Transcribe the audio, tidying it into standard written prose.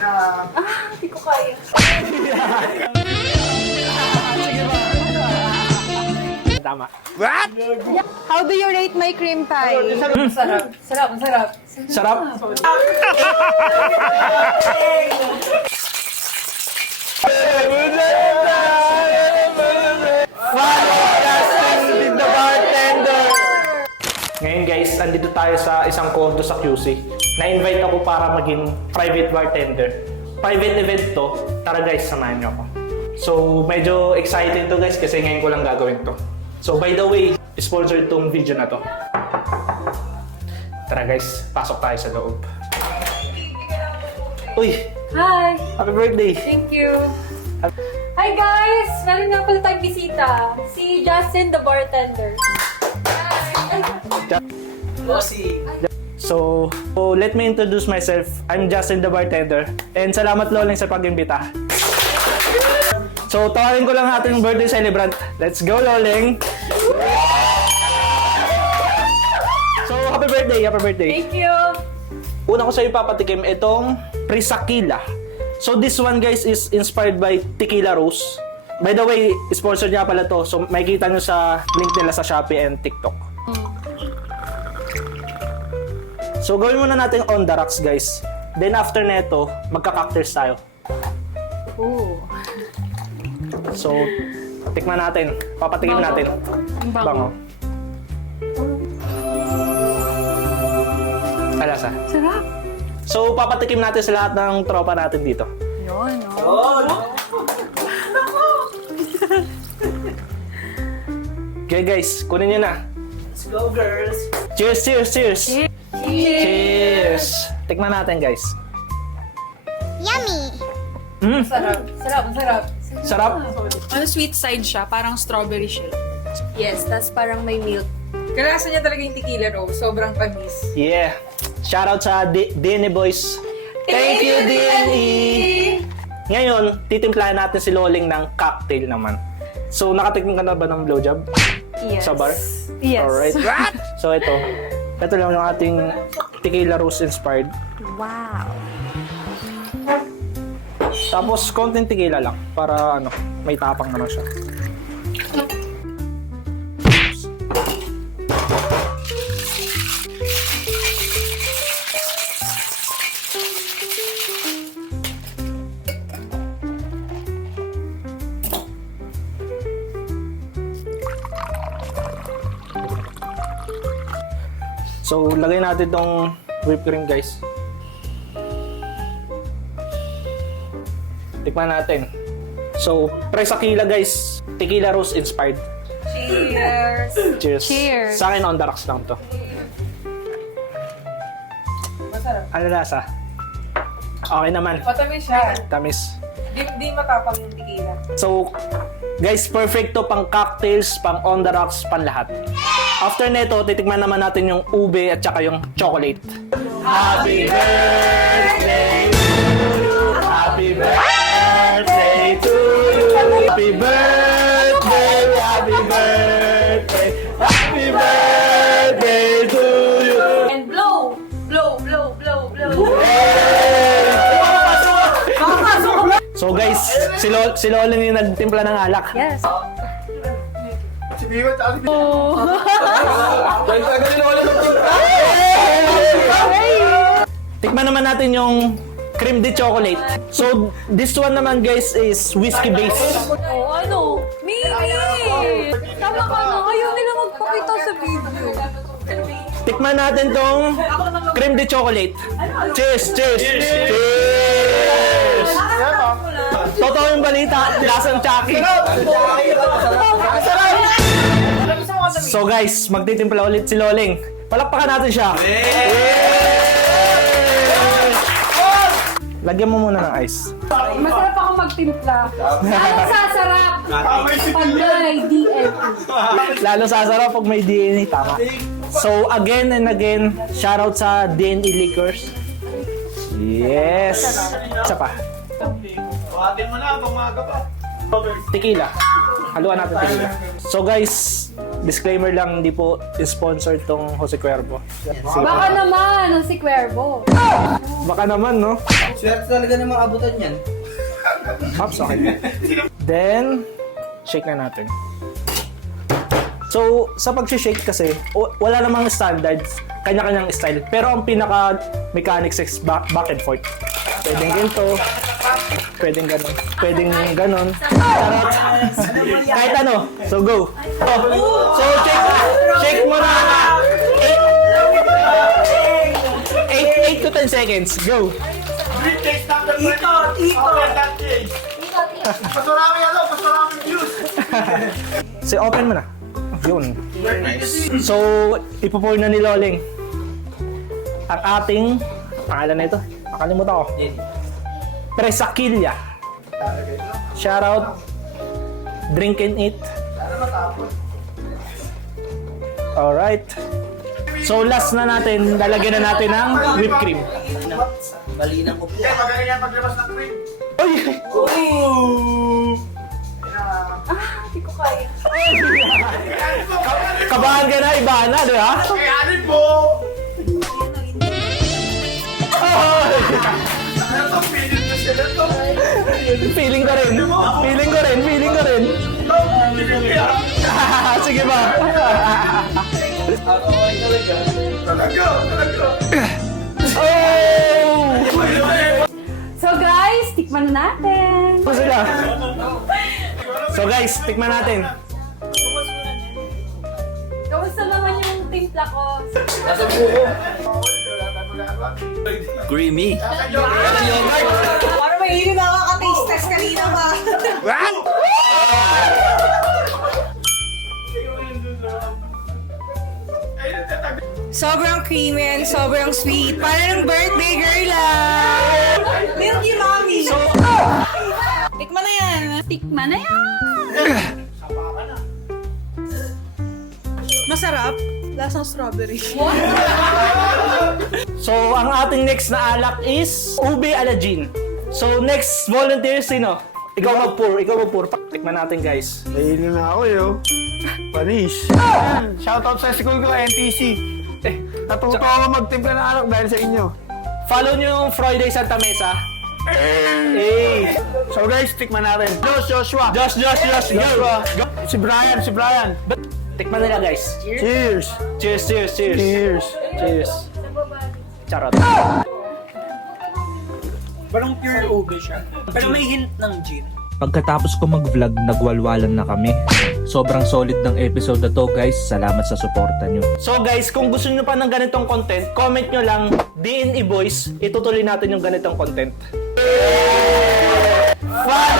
Hindi ko kaya. Tama. How do you rate my cream pie? Sarap. Sarap. Sarap. Sarap. Ngayon guys, andito tayo sa isang condo sa QC. Na-invite ako para maging private bartender. Private event to. Tara guys, samahan niyo ako. So, medyo excited to guys kasi ngayon ko lang gagawin to. So, by the way, sponsor tong video na to. Tara guys, pasok tayo sa loob. Uy! Hi! Happy birthday! Thank you. Hi guys! Meron nga pala tayong bisita. Si Justin the bartender. So, let me introduce myself. I'm Justin the bartender. And salamat Loling sa pag-imbita. So, tawagin ko lang ating birthday celebrant. Let's go, Loling! So, happy birthday! Happy birthday! Thank you! Una ko sa iyo papatikim itong Prisakila. So, this one guys is inspired by Tequila Rose. By the way, sponsor niya pala to. So, makikita nyo sa link nila sa Shopee and TikTok. So, gawin muna natin on the rocks, guys. Then, after neto, magka-cocktails tayo. Ooh. So, tikman natin. Papatikim natin. Ang Bango. Alasa. Sarap. So, papatikim natin sa lahat ng tropa natin dito. Yun, no? Okay, guys. Kunin nyo na. Let's go, girls! Cheers, cheers, cheers! Cheers! Tikman natin, guys. Sarap. Sarap. Sarap. Sarap. Ano, sweet side siya, parang strawberry shake. Yes, tas parang may milk. Kalasa niya talaga yung tequila rose, sobrang tamis. Yeah. Shoutout sa DNA Boys. Thank you, DNA! Ngayon, titimplahan natin si Loling ng cocktail naman. So, nakatikman ka na ba ng blowjob? Yes. Sa bar? Yes. Alright. So, ito. Ito lang yung ating Tequila Rose inspired. Wow. Tapos, konting tequila lang. Para, may tapang naman siya. So, lagay natin tong whipped cream, guys. Tikman natin. So, Prisakila, guys. Tequila Rose inspired. Cheers! Cheers. Cheers. Sa akin, on the rocks lang to. Masarap. Ano lasa? Okay naman. Matamis siya. Tamis. Di matapang yung tequila. So, guys, perfect to pang cocktails, pang on the rocks, pang lahat. After neto, titikman naman natin yung ube at saka yung chocolate. Happy birthday to you! Happy birthday to you! Happy birthday! Happy birthday! Happy birthday to you! And blow! Blow, blow, blow, blow. So guys, si Loling yung nagtimpla ng alak. Yes. Si Biwa at si Tikman naman natin yung cream de chocolate. So, this one naman guys is whiskey base. Oh, ano? Mimi! Tama ka na. Ayaw nila magpakita sa video. Tikman natin tong cream de chocolate. Cheers! Cheers! Cheers! Totoo yung balita, lasang Chucky. So guys, magtitimpla ulit si Loling. Palakpakan natin siya. Lagyan mo muna ng ice. Masarap ako magtimpla. Lalo sasarap pag may DNA. Lalo sasarap pag may DNA, tama. So again and again, shoutout sa DNA Liquors. Yes! Isa pa. Tawagin mo na, bumaga pa. Tequila. Haluan natin tequila. So guys, disclaimer lang, hindi po sponsored tong Jose Cuervo. Sige. Baka naman, ang si Cuervo. Baka naman, no? Swerte talaga ng mga abutan yan. Pops, okay. Then, shake na natin. So, sa pag-shake kasi, wala namang standards, kanya-kanyang style. Pero ang pinaka-mechanics is back and forth. Pwedeng ganito, pwedeng ganon, pwedeng ganon. Kahit ano. So, go. Oh. So, shake mo na. 8 to 10 seconds. Go. Pasurami views. So, open mo na. Yun. So, ipo-pour na ni Loling ang ating, pangalan na ito, nakalimutan ko. Presakilya. Shoutout. Drink and eat. Alright. So, last na natin, lalagyan na natin ng whipped cream. Balinan ko po. Kaya magaling yan paglabas ng cream. Uy! Hindi ko kaya. Kabahan ka na, iba na, di ba? Kaya anin po! Ano to? Pilit na sila to. Feeling ko rin. Feeling ko rin. Feeling ko rin. Sige ba? Talaga. Oh! So guys, tikman na natin. Ano sila? So guys, tikman natin. Kamusta naman yung timpla ko? Creamy. Para may hindi nakaka-taste test kanina ba? Sobrang creamy and sobrang sweet. Parang birthday girl lang. Milky Mommy. Tikman na yan. Tikman na yan! Masarap. Lasang strawberry. So, ang ating next na alak is ube alagin. So, next volunteer, sino? Ikaw mag-pour. Tikman natin, guys. Nahilo na ako yo. Panis. Shoutout sa school ko, NTC. Natuto ako magtimpla ng alak dahil sa inyo. Follow nyo yung Friday Santa Mesa. Hey! So guys, tikman natin. Joshua. Josh, go! Si Brian. Tikman nila, guys. Cheers. Cheers. Charot. Parang pure ube siya. Pero may hint ng gin. Pagkatapos ko mag-vlog, nagwalwalan na kami. Sobrang solid ng episode na to, guys. Salamat sa suporta nyo. So guys, kung gusto nyo pa ng ganitong content, comment nyo lang D&E Boys. Itutuloy natin yung ganitong content. Fun!